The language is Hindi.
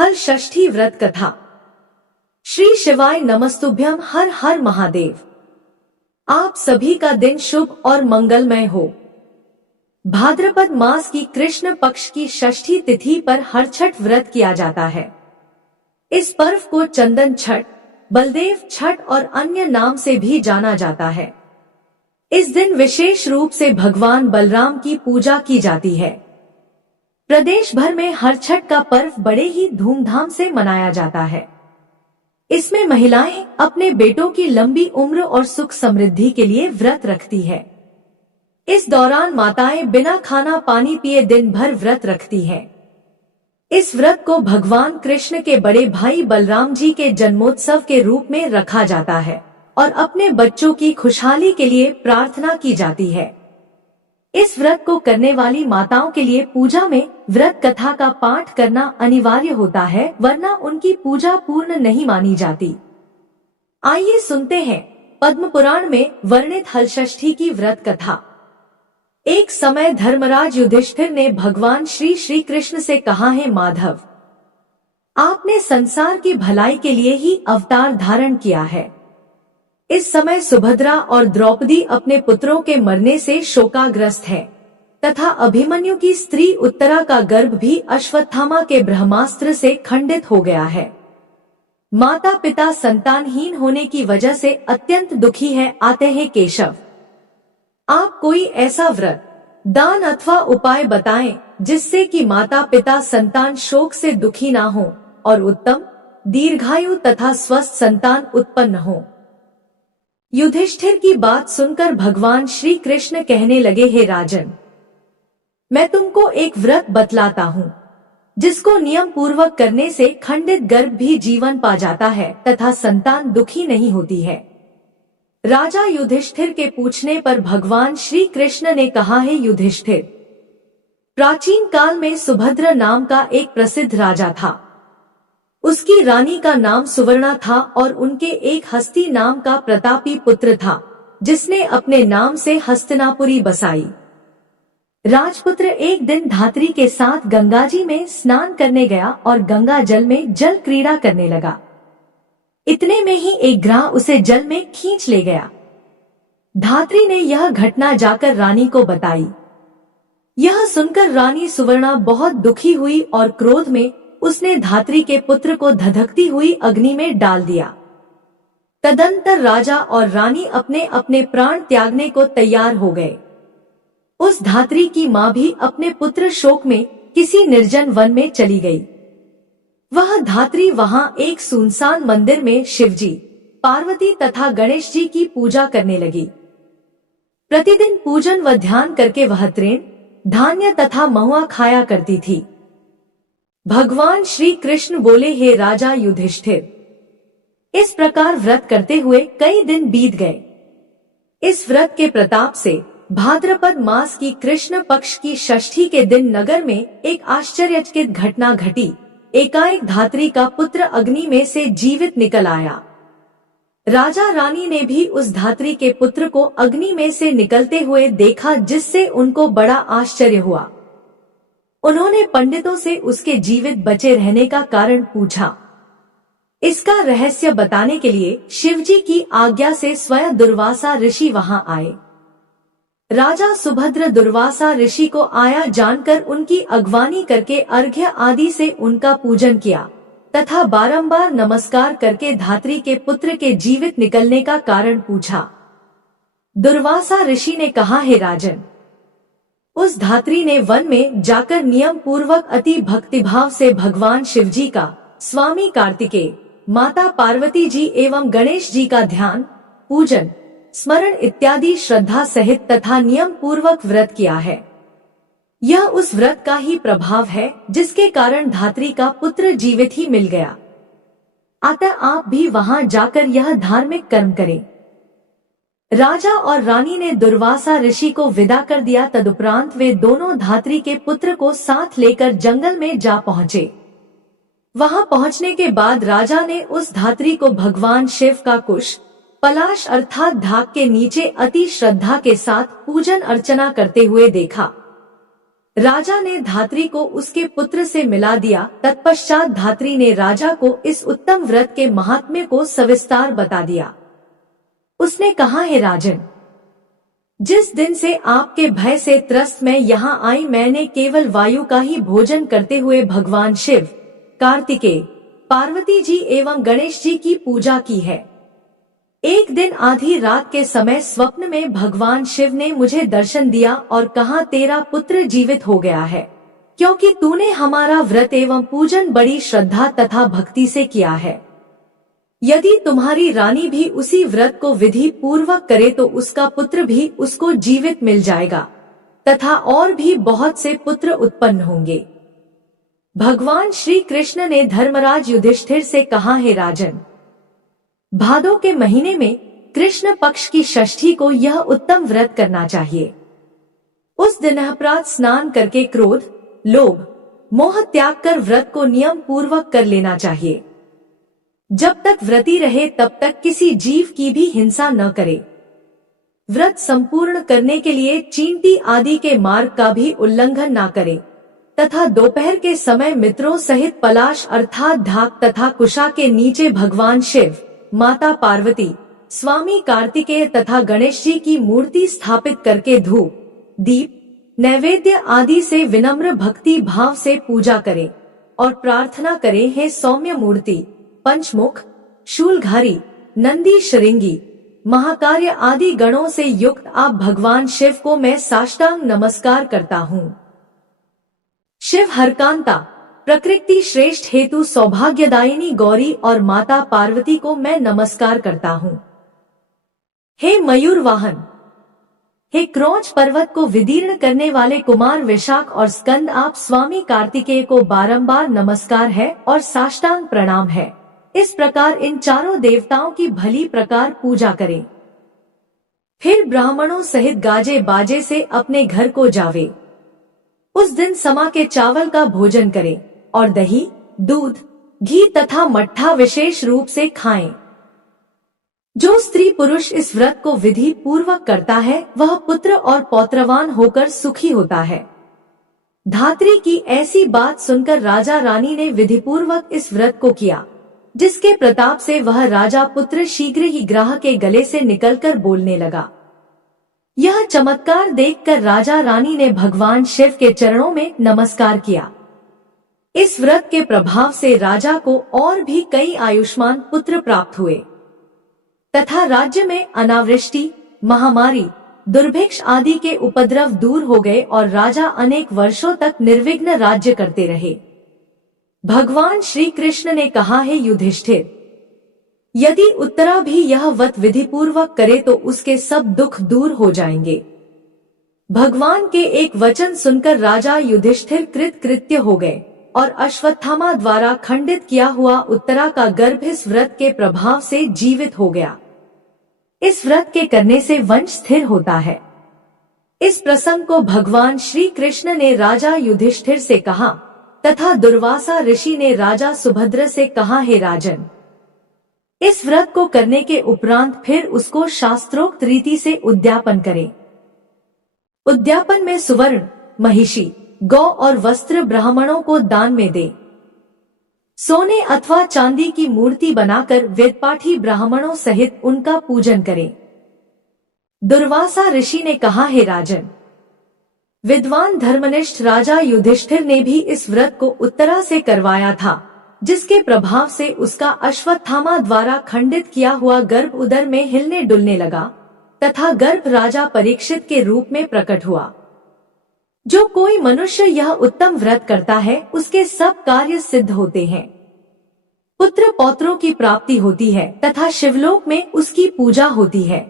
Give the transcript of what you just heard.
हल षष्ठी व्रत कथा। श्री शिवाय नमस्तुभ्यम। हर हर महादेव। आप सभी का दिन शुभ और मंगलमय हो। भाद्रपद मास की कृष्ण पक्ष की षष्ठी तिथि पर हरछठ व्रत किया जाता है। इस पर्व को चंदन छठ, बलदेव छठ और अन्य नाम से भी जाना जाता है। इस दिन विशेष रूप से भगवान बलराम की पूजा की जाती है। प्रदेश भर में हरछठ का पर्व बड़े ही धूमधाम से मनाया जाता है। इसमें महिलाएं अपने बेटों की लंबी उम्र और सुख समृद्धि के लिए व्रत रखती है। इस दौरान माताएं बिना खाना पानी पिए दिन भर व्रत रखती है। इस व्रत को भगवान कृष्ण के बड़े भाई बलराम जी के जन्मोत्सव के रूप में रखा जाता है और अपने बच्चों की खुशहाली के लिए प्रार्थना की जाती है। इस व्रत को करने वाली माताओं के लिए पूजा में व्रत कथा का पाठ करना अनिवार्य होता है, वरना उनकी पूजा पूर्ण नहीं मानी जाती। आइए सुनते हैं पद्म पुराण में वर्णित हलषष्ठी की व्रत कथा। एक समय धर्मराज युधिष्ठिर ने भगवान श्री कृष्ण से कहा, है माधव, आपने संसार की भलाई के लिए ही अवतार धारण किया है। इस समय सुभद्रा और द्रौपदी अपने पुत्रों के मरने से शोकाग्रस्त है तथा अभिमन्यु की स्त्री उत्तरा का गर्भ भी अश्वत्थामा के ब्रह्मास्त्र से खंडित हो गया है। माता पिता संतानहीन होने की वजह से अत्यंत दुखी है। आते हैं केशव, आप कोई ऐसा व्रत, दान अथवा उपाय बताएं जिससे कि माता पिता संतान शोक से दुखी ना हो और उत्तम, दीर्घायु तथा स्वस्थ संतान उत्पन्न हो। युधिष्ठिर की बात सुनकर भगवान श्री कृष्ण कहने लगे, हे राजन, मैं तुमको एक व्रत बतलाता हूँ जिसको नियम पूर्वक करने से खंडित गर्भ भी जीवन पा जाता है तथा संतान दुखी नहीं होती है। राजा युधिष्ठिर के पूछने पर भगवान श्री कृष्ण ने कहा, है युधिष्ठिर, प्राचीन काल में सुभद्र नाम का एक प्रसिद्ध राजा था। उसकी रानी का नाम सुवर्णा था और उनके एक हस्ती नाम का प्रतापी पुत्र था जिसने अपने नाम से हस्तिनापुरी बसाई। राजपुत्र एक दिन धात्री के साथ गंगा जी में स्नान करने गया और गंगा जल में जल क्रीड़ा करने लगा। इतने में ही एक ग्राह उसे जल में खींच ले गया। धात्री ने यह घटना जाकर रानी को बताई। यह सुनकर रानी सुवर्णा बहुत दुखी हुई और क्रोध में उसने धात्री के पुत्र को धधकती हुई अग्नि में डाल दिया। तदंतर राजा और रानी अपने अपने प्राण त्यागने को तैयार हो गए। उस धात्री की माँ भी अपने पुत्र शोक में किसी निर्जन वन में चली गई। वह धात्री वहां एक सुनसान मंदिर में शिवजी, पार्वती तथा गणेश जी की पूजा करने लगी। प्रतिदिन पूजन व ध्यान करके वह तृण, धान्य तथा महुआ खाया करती थी। भगवान श्री कृष्ण बोले, हे राजा युधिष्ठिर, इस प्रकार व्रत करते हुए कई दिन बीत गए। इस व्रत के प्रताप से भाद्रपद मास की कृष्ण पक्ष की षष्ठी के दिन नगर में एक आश्चर्यचकित घटना घटी। एकाएक धात्री का पुत्र अग्नि में से जीवित निकल आया। राजा रानी ने भी उस धात्री के पुत्र को अग्नि में से निकलते हुए देखा, जिससे उनको बड़ा आश्चर्य हुआ। उन्होंने पंडितों से उसके जीवित बचे रहने का कारण पूछा। इसका रहस्य बताने के लिए शिवजी की आज्ञा से स्वयं दुर्वासा ऋषि वहां आए। राजा सुभद्र दुर्वासा ऋषि को आया जानकर उनकी अगवानी करके अर्घ्य आदि से उनका पूजन किया तथा बारंबार नमस्कार करके धात्री के पुत्र के जीवित निकलने का कारण पूछा। दुर्वासा ऋषि ने कहा, हे राजन, उस धात्री ने वन में जाकर नियम पूर्वक अति भक्तिभाव से भगवान शिवजी का, स्वामी कार्तिकेय, माता पार्वती जी एवं गणेश जी का ध्यान, पूजन, स्मरण इत्यादि श्रद्धा सहित तथा नियम पूर्वक व्रत किया है। यह उस व्रत का ही प्रभाव है जिसके कारण धात्री का पुत्र जीवित ही मिल गया। अतः आप भी वहां जाकर यह धार्मिक कर्म करें। राजा और रानी ने दुर्वासा ऋषि को विदा कर दिया। तदुपरांत वे दोनों धात्री के पुत्र को साथ लेकर जंगल में जा पहुँचे। वहां पहुंचने के बाद राजा ने उस धात्री को भगवान शिव का कुश, पलाश अर्थात ढाक के नीचे अति श्रद्धा के साथ पूजन अर्चना करते हुए देखा। राजा ने धात्री को उसके पुत्र से मिला दिया। तत्पश्चात धात्री ने राजा को इस उत्तम व्रत के महात्म्य को सविस्तार बता दिया। उसने कहा, हे राजन, जिस दिन से आपके भय से त्रस्त मैं यहाँ आई, मैंने केवल वायु का ही भोजन करते हुए भगवान शिव, कार्तिकेय, पार्वती जी एवं गणेश जी की पूजा की है। एक दिन आधी रात के समय स्वप्न में भगवान शिव ने मुझे दर्शन दिया और कहा, तेरा पुत्र जीवित हो गया है, क्योंकि तूने हमारा व्रत एवं पूजन बड़ी श्रद्धा तथा भक्ति से किया है। यदि तुम्हारी रानी भी उसी व्रत को विधि पूर्वक करे तो उसका पुत्र भी उसको जीवित मिल जाएगा तथा और भी बहुत से पुत्र उत्पन्न होंगे। भगवान श्री कृष्ण ने धर्मराज युधिष्ठिर से कहा, हे राजन, भादो के महीने में कृष्ण पक्ष की षष्ठी को यह उत्तम व्रत करना चाहिए। उस दिन अपराध स्नान करके क्रोध, लोभ, मोह त्याग कर व्रत को नियम पूर्वक कर लेना चाहिए। जब तक व्रती रहे तब तक किसी जीव की भी हिंसा न करे। व्रत संपूर्ण करने के लिए चींटी आदि के मार्ग का भी उल्लंघन न करे तथा दोपहर के समय मित्रों सहित पलाश अर्थात ढाक तथा कुशा के नीचे भगवान शिव, माता पार्वती, स्वामी कार्तिकेय तथा गणेश जी की मूर्ति स्थापित करके धूप, दीप, नैवेद्य आदि से विनम्र भक्ति भाव से पूजा करें और प्रार्थना करें, हे सौम्य मूर्ति, पंचमुख, शूलधारी, नंदी श्रृंगी, महाकार्य आदि गणों से युक्त आप भगवान शिव को मैं साष्टांग नमस्कार करता हूँ। शिव हरकांता, प्रकृति श्रेष्ठ हेतु सौभाग्यदायिनी गौरी और माता पार्वती को मैं नमस्कार करता हूँ। हे मयूर वाहन, हे क्रौंच पर्वत को विदीर्ण करने वाले कुमार विशाख और स्कंद, आप स्वामी कार्तिकेय को बारंबार नमस्कार है और साष्टांग प्रणाम है। इस प्रकार इन चारों देवताओं की भली प्रकार पूजा करें। फिर ब्राह्मणों सहित गाजे बाजे से अपने घर को जावे। उस दिन समा के चावल का भोजन करें और दही, दूध, घी तथा मट्ठा विशेष रूप से खाएं। जो स्त्री पुरुष इस व्रत को विधि पूर्वक करता है वह पुत्र और पौत्रवान होकर सुखी होता है। धात्री की ऐसी बात सुनकर राजा रानी ने विधिपूर्वक इस व्रत को किया, जिसके प्रताप से वह राजा पुत्र शीघ्र ही ग्राह के गले से निकलकर बोलने लगा। यह चमत्कार देखकर राजा रानी ने भगवान शिव के चरणों में नमस्कार किया। इस व्रत के प्रभाव से राजा को और भी कई आयुष्मान पुत्र प्राप्त हुए तथा राज्य में अनावृष्टि, महामारी, दुर्भिक्ष आदि के उपद्रव दूर हो गए और राजा अनेक वर्षों तक निर्विघ्न राज्य करते रहे। भगवान श्री कृष्ण ने कहा, हे युधिष्ठिर, यदि उत्तरा भी यह व्रत विधि पूर्वक करे तो उसके सब दुख दूर हो जाएंगे। भगवान के एक वचन सुनकर राजा युधिष्ठिर कृतकृत्य हो गए और अश्वत्थामा द्वारा खंडित किया हुआ उत्तरा का गर्भ इस व्रत के प्रभाव से जीवित हो गया। इस व्रत के करने से वंश स्थिर होता है। इस प्रसंग को भगवान श्री कृष्ण ने राजा युधिष्ठिर से कहा तथा दुर्वासा ऋषि ने राजा सुभद्र से कहा, हे राजन, इस व्रत को करने के उपरांत फिर उसको शास्त्रोक्त रीति से उद्यापन करें। उद्यापन में सुवर्ण, महिषी, गौ और वस्त्र ब्राह्मणों को दान में दे। सोने अथवा चांदी की मूर्ति बनाकर वेदपाठी ब्राह्मणों सहित उनका पूजन करें। दुर्वासा ऋषि ने कहा, हे राजन, विद्वान धर्मनिष्ठ राजा युधिष्ठिर ने भी इस व्रत को उत्तरा से करवाया था, जिसके प्रभाव से उसका अश्वत्थामा द्वारा खंडित किया हुआ गर्भ उदर में हिलने डुलने लगा तथा गर्भ राजा परीक्षित के रूप में प्रकट हुआ। जो कोई मनुष्य यह उत्तम व्रत करता है उसके सब कार्य सिद्ध होते हैं, पुत्र पौत्रों की प्राप्ति होती है तथा शिवलोक में उसकी पूजा होती है।